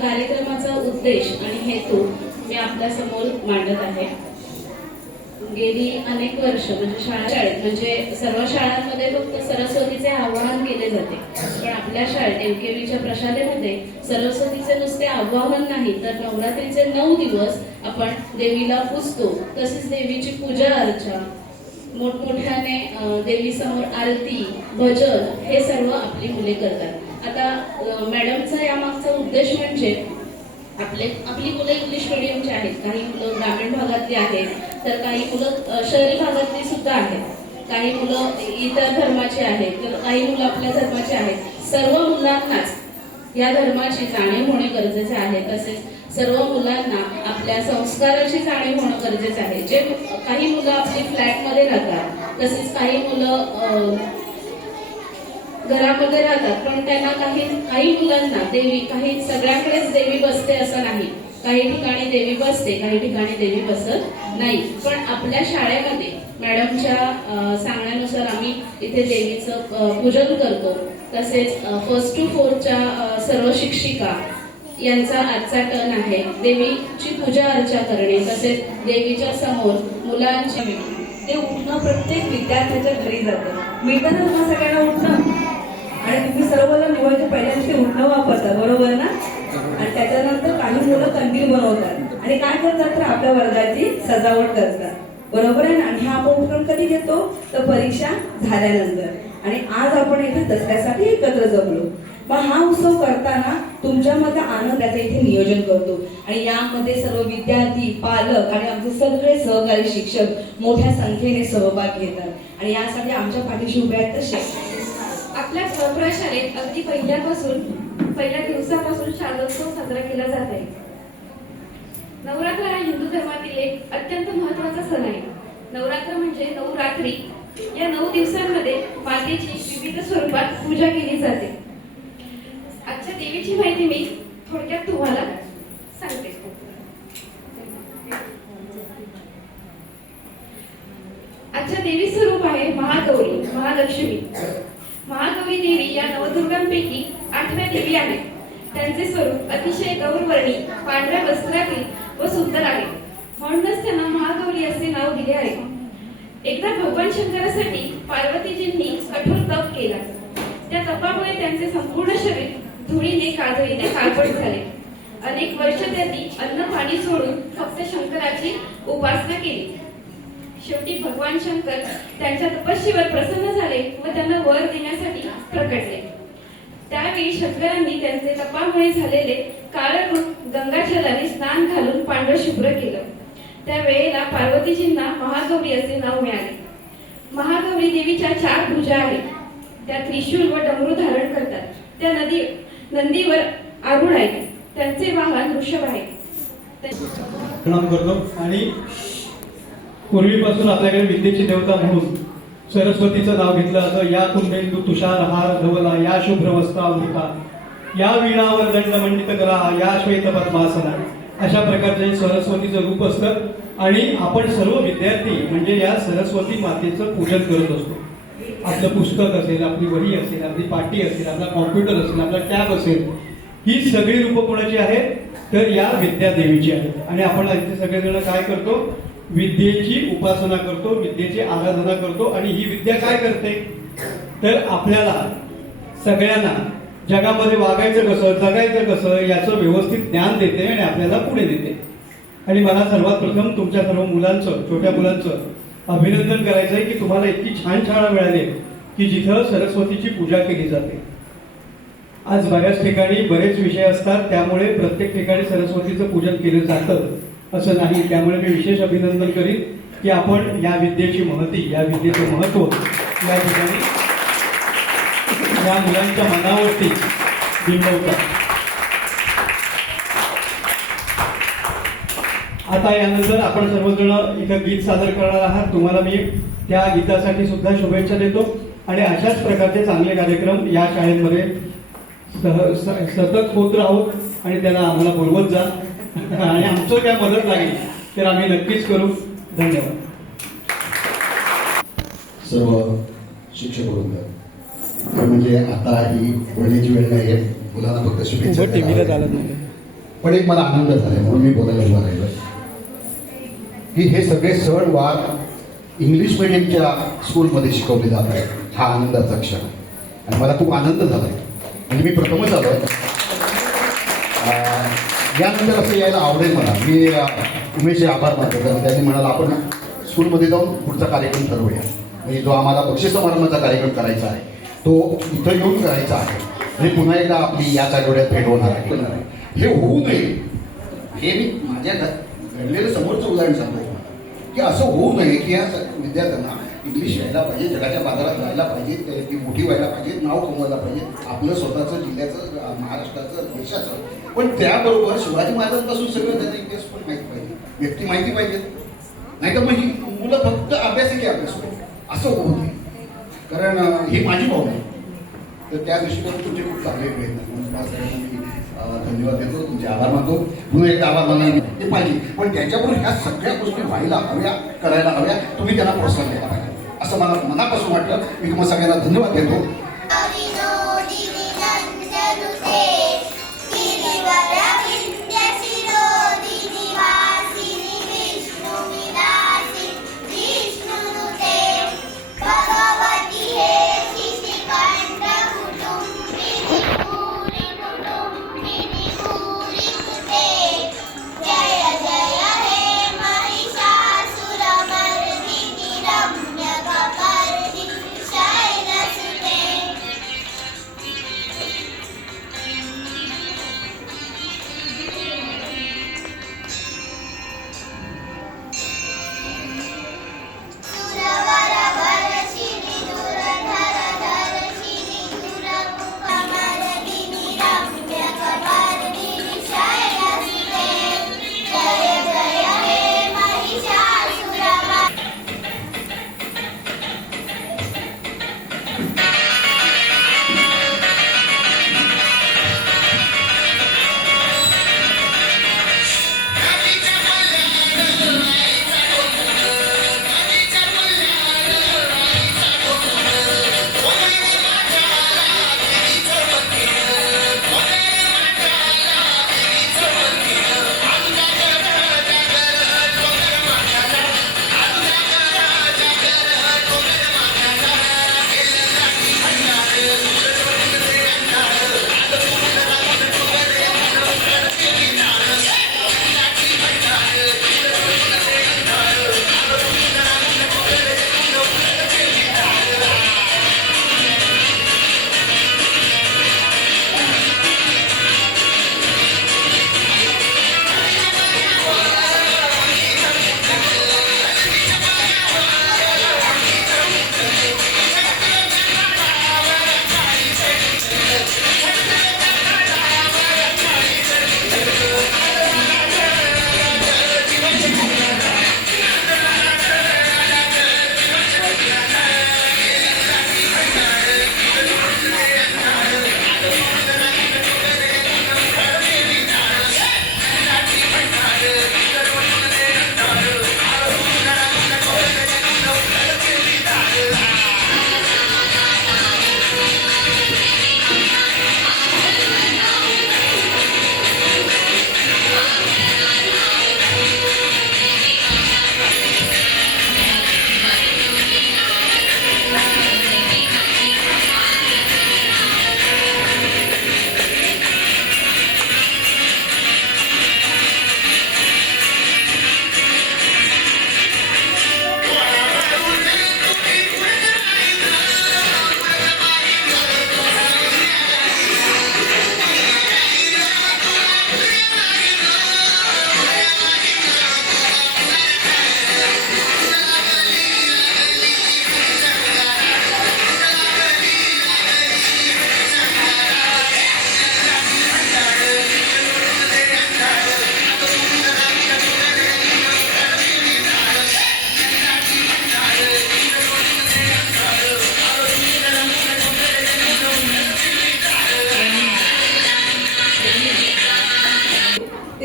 कार्यक्रमाचा उद्देश आणि हेतू मी आपल्यासमोर मांडत आहे. गेली अनेक वर्ष म्हणजे शाळा शाळेत म्हणजे सर्व शाळांमध्ये फक्त सरस्वतीचे आवाहन केले जाते. पण आपल्या शाळेत एमकेवीच्या प्रशालेमध्ये सरस्वतीचे नुसते आवाहन नाही तर नवरात्रीचे नऊ दिवस आपण देवीला पुजतो. तसेच देवीची पूजा अर्चा मोठमोठ्याने देवी देवीसमोर आरती भजन हे सर्व आपली मुले करतात. आता मॅडमचा यामागचा उद्देश म्हणजे आपले आपली मुलं इंग्लिश मिडियमची आहेत. काही मुलं ग्रामीण भागातली आहेत तर काही मुलं शहरी भागातली सुद्धा आहेत. काही मुलं इतर धर्माची आहेत तर काही मुलं आपल्या धर्माची आहेत. सर्व मुलांनाच या धर्माची जाणीव होणे गरजेचे आहे. तसेच सर्व मुलांना आपल्या संस्काराची जाणीव होणं गरजेचं आहे. जे काही मुलं आपली फ्लॅटमध्ये राहतात तसेच काही मुलं घरामध्ये राहतात पण त्यांना काही काही मुलांना देवी काही सगळ्यांकडेच देवी बसते असं नाही. काही ठिकाणी देवी बसते काही ठिकाणी देवी बसत नाही. पण आपल्या शाळेमध्ये मॅडमच्या सांगण्यानुसार आम्ही इथे देवीचं पूजन करतो. तसेच फर्स्ट टू फोरच्या सर्व शिक्षिका यांचा आजचा टर्न आहे. देवीची पूजा अर्चा करणे तसेच देवीच्या समोर मुलांची ते उठणं प्रत्येक विद्यार्थ्याच्या घरी जातं. मिळताना तुम्हाला सगळ्यांना उठणं. आणि तुम्ही सर्वला निवडचे पहिल्या ते उठणं वापरता बरोबर ना? आणि त्याच्यानंतर काही मुलं कंदील बनवतात. आणि काय करतात तर आपल्या वर्गाची सजावट करतात. बरोबर आहे ना? आणि हा आपण उपक्रम कधी घेतो? तर परीक्षा झाल्यानंतर. आणि आज आपण इथे दसऱ्यासाठी एकत्र जमलो. मग हा उत्सव करताना तुमच्यामध्ये आनंदाचं इथे नियोजन करतो. आणि यामध्ये सर्व विद्यार्थी पालक आणि आमचे सगळे सहकारी शिक्षक मोठ्या संख्येने सहभाग घेतात. आणि यासाठी आमच्या पाठीशी उभ्या आहेत तसे आपल्या प्रशालेत अगदी पहिल्यापासून पहिल्या दिवसापासून शारदोत्सव साजरा केला जात आहे. नवरात्र हा हिंदू धर्मातील एक अत्यंत महत्त्वाचा सण आहे. नवरात्र म्हणजे नऊ रात्री या नऊ दिवसांमध्ये मातेची विविध स्वरूपात पूजा केली जाते. आजच्या देवीची माहिती मी थोडक्यात तुम्हाला सांगते. आजच्या देवी स्वरूप आहे महागौरी महालक्ष्मी. महागौरी देवी या नवदुर्गांपैकी आठव्या देवी आहेत त्यांचे स्वरूप अतिशय गौरवर्णी पांढऱ्या वस्त्रातील व सुंदर आहे. म्हणूनच त्यांना महागौरी असे नाव दिले आहे. एकदा भगवान शंकरासाठी पार्वतीजींनी कठोर तप केला. त्या तपामुळे त्यांचे संपूर्ण शरीर धुळीने काजळीने काळपट झाले. अनेक वर्ष त्यांनी अन्न पाणी सोडून फक्त शंकराची उपासना केली. शेवटी भगवान शंकर त्यांच्या तपस्येवर प्रसन्न झाले व त्यांना वर देण्यासाठी प्रकटले. त्यावेळी शंकरांनी त्यांचे तपामुळे झालेले काळे रूप गंगाजलाने स्नान घालून पांढर शुभ्र केलं. त्यावेळेला पार्वतीजींना महागौरी असे नाव मिळाले. महागौरी देवीच्या चार भुजा आहेत. त्या त्रिशूल व डमरू धारण करतात. त्या नदी नंदीवर आरूढ आहेत. त्यांचे वाहन वृषभ आहे प्रणाम करतो. आणि पूर्वीपासून आपल्याकडे विद्येची देवता म्हणून सरस्वतीचं नाव घेतलं असं या कुंडेंदू तुषार हार धवला या शुभ्रवस्ता अमृता या वीणावर दंडमंडित करा या श्वेत पद्मासना. अशा प्रकारचं हे सरस्वतीचं रूप असतं. आणि आपण सर्व विद्यार्थी म्हणजे या सरस्वती मातेचं पूजन करत असतो. आपलं पुस्तक असेल आपली वही असेल आपली पाटी असेल आपला कॉम्प्युटर असेल आपला टॅब असेल ही सगळी रूपं कोणाची आहेत? तर या विद्या देवीची आहेत. आणि आपण इथे सगळेजण काय करतो? विद्येची उपासना करतो विद्येची आराधना करतो आणि ही विद्या काय करते? तर आपल्याला सगळ्यांना जगामध्ये वागायचं कसं जगायचं कसं याचं व्यवस्थित ज्ञान देते आणि आपल्याला पुढे देते आणि मला सर्वात प्रथम तुमच्या सर्व मुलांचं छोट्या मुलांचं अभिनंदन करायचं आहे की तुम्हाला इतकी छान शाळा मिळाली की जिथं सरस्वतीची पूजा केली जाते. आज बऱ्याच ठिकाणी बरेच विषय असतात त्यामुळे प्रत्येक ठिकाणी सरस्वतीचं पूजन केलं जातं. असं नाही. त्यामुळे मी विशेष अभिनंदन करीन की आपण या विद्येची महती या विद्येचं महत्त्व या ठिकाणी या मुलांच्या मनावरती बिंबवतात आता यानंतर आपण सर्वजण इथं गीत सादर करणार आहात. तुम्हाला मी त्या गीतासाठी सुद्धा शुभेच्छा देतो. आणि अशाच प्रकारचे चांगले कार्यक्रम या शाळेमध्ये सह- स- सतत होत राहू आणि त्याला आम्हाला बोलवत जा. आणि आमचं काय मदत लागेल तर आम्ही नक्कीच करू. धन्यवाद. सर्व शिक्षक वृंद तर म्हणजे आता ही बोलण्याची वेळ नाही आहे. मुलांना फक्त शुभेच्छा. पण एक मला आनंद झालाय म्हणून मी बोलायला उभा राहिलो. की हे सगळे सण वार इंग्लिश मिडियमच्या स्कूलमध्ये शिकवले जात आहेत. हा आनंदाचा क्षण. आणि मला खूप आनंद झाला आहे म्हणजे मी प्रथमच आलो आहे यानंतर असं यायला आवडेल मला. मी उमेशचे आभार मानतो. कारण त्यांनी म्हणाला आपण स्कूलमध्ये जाऊन पुढचा कार्यक्रम ठरवूया. म्हणजे जो आम्हाला बक्षीस समारंभाचा कार्यक्रम करायचा आहे तो इथं येऊन करायचा आहे. म्हणजे पुन्हा एकदा आपली याच आठवड्यात भेट होणार आहे. आहे. हे होऊ नये. हे मी माझ्या घडलेलं समोरचं उदाहरण सांगतो. की असं होऊ नये की या विद्यार्थ्यांना इंग्लिश यायला पाहिजे जगाच्या बाजारात जायला पाहिजे ती मोठी व्हायला पाहिजे नाव कमवायला पाहिजे. आपलं स्वतःचं जिल्ह्याचं महाराष्ट्राचं देशाचं. पण त्याबरोबर शिवाजी महाराजांपासून सगळं त्यांना इतिहास पण माहिती पाहिजे. व्यक्ती माहिती पाहिजे. नाही तर मग ही मुलं फक्त अभ्यासिकी अभ्यास होईल असं होऊ नये. कारण ही माझी भावना आहे. तर त्या दृष्टिकोन तुमचे खूप चांगले प्रयत्न म्हणून मी धन्यवाद देतो. तुमचे आभार मानतो. पुन्हा एकदा आभार मानायला ते पाहिजे. पण त्याच्याबरोबर ह्या सगळ्या गोष्टी व्हायला हव्या करायला हव्या. तुम्ही त्यांना प्रोत्साहन द्यायला पाहिजे असं मला मनापासून वाटलं मी तुम्हाला सगळ्यांना धन्यवाद देतो.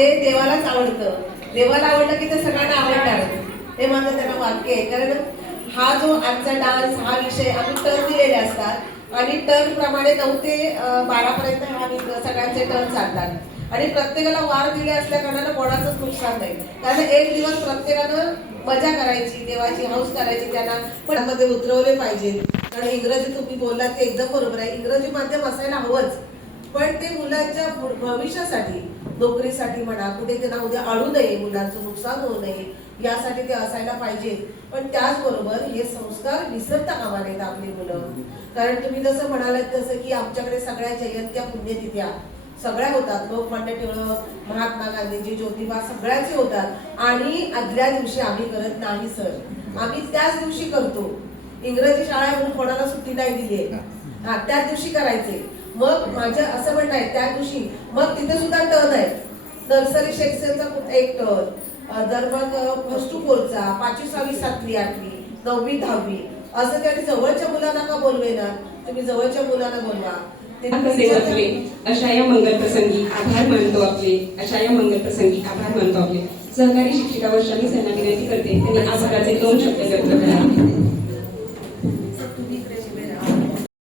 ते देवालाच आवडतं. देवाला आवडलं की ते सगळ्यांना आवडणार. हे माझं त्यांना वाक्य आहे. कारण हा जो आजचा डान्स हा विषय आम्ही टर्न दिलेले असतात आणि टर्न प्रमाणे नऊ ते बारा पर्यंत हा वि- सगळ्यांचे टर्न चालतात. आणि प्रत्येकाला वार दिले असल्या कारणानं कोणाचंच नुकसान नाही. कारण एक दिवस प्रत्येकानं मजा करायची देवाची हौस करायची त्यांना. पण मध्ये उतरवले पाहिजे. कारण इंग्रजी तुम्ही बोललात ते एकदम बरोबर आहे. इंग्रजी माध्यम असायला हवंच. पण ते मुलांच्या भविष्यासाठी नोकरीसाठी म्हणा कुठे त्यांना उद्या अडू नये मुलांचं नुकसान होऊ नये यासाठी ते असायला पाहिजे. पण त्याचबरोबर हे संस्कार विसरता कामा नयेत आपली मुलं. कारण तुम्ही जसं म्हणालात तसं की आमच्याकडे सगळ्या जयंत्या पुण्यतिथ्या सगळ्या होतात. लोकमान्य टिळक महात्मा गांधीजी ज्योतिबा सगळ्याचे होतात. आणि आदल्या दिवशी आम्ही करत नाही सर. आम्ही त्याच दिवशी करतो. इंग्रजी शाळा आहे कोणाला सुट्टी नाही दिली हा त्याच दिवशी करायचे. मग माझं असं म्हणणं आहे त्या दिवशी मग तिथे सुद्धा टर्न आहे. नर्सरी सेक्शनचा एक टर्न तर मग फर्स्ट टू फोरचा पाचवी सहावी सातवी आठवी नववी दहावी असं त्यांनी जवळच्या मुलांना का बोलवेना तुम्ही जवळच्या मुलांना बोलवा. अशा या मंगल प्रसंगी आभार मानतो आपले अशा या मंगल प्रसंगी आभार मानतो आपले. सहकारी शिक्षिका वर्षांनी त्यांना विनंती करते त्यांनी आभाराचे दोन शब्द व्यक्त करा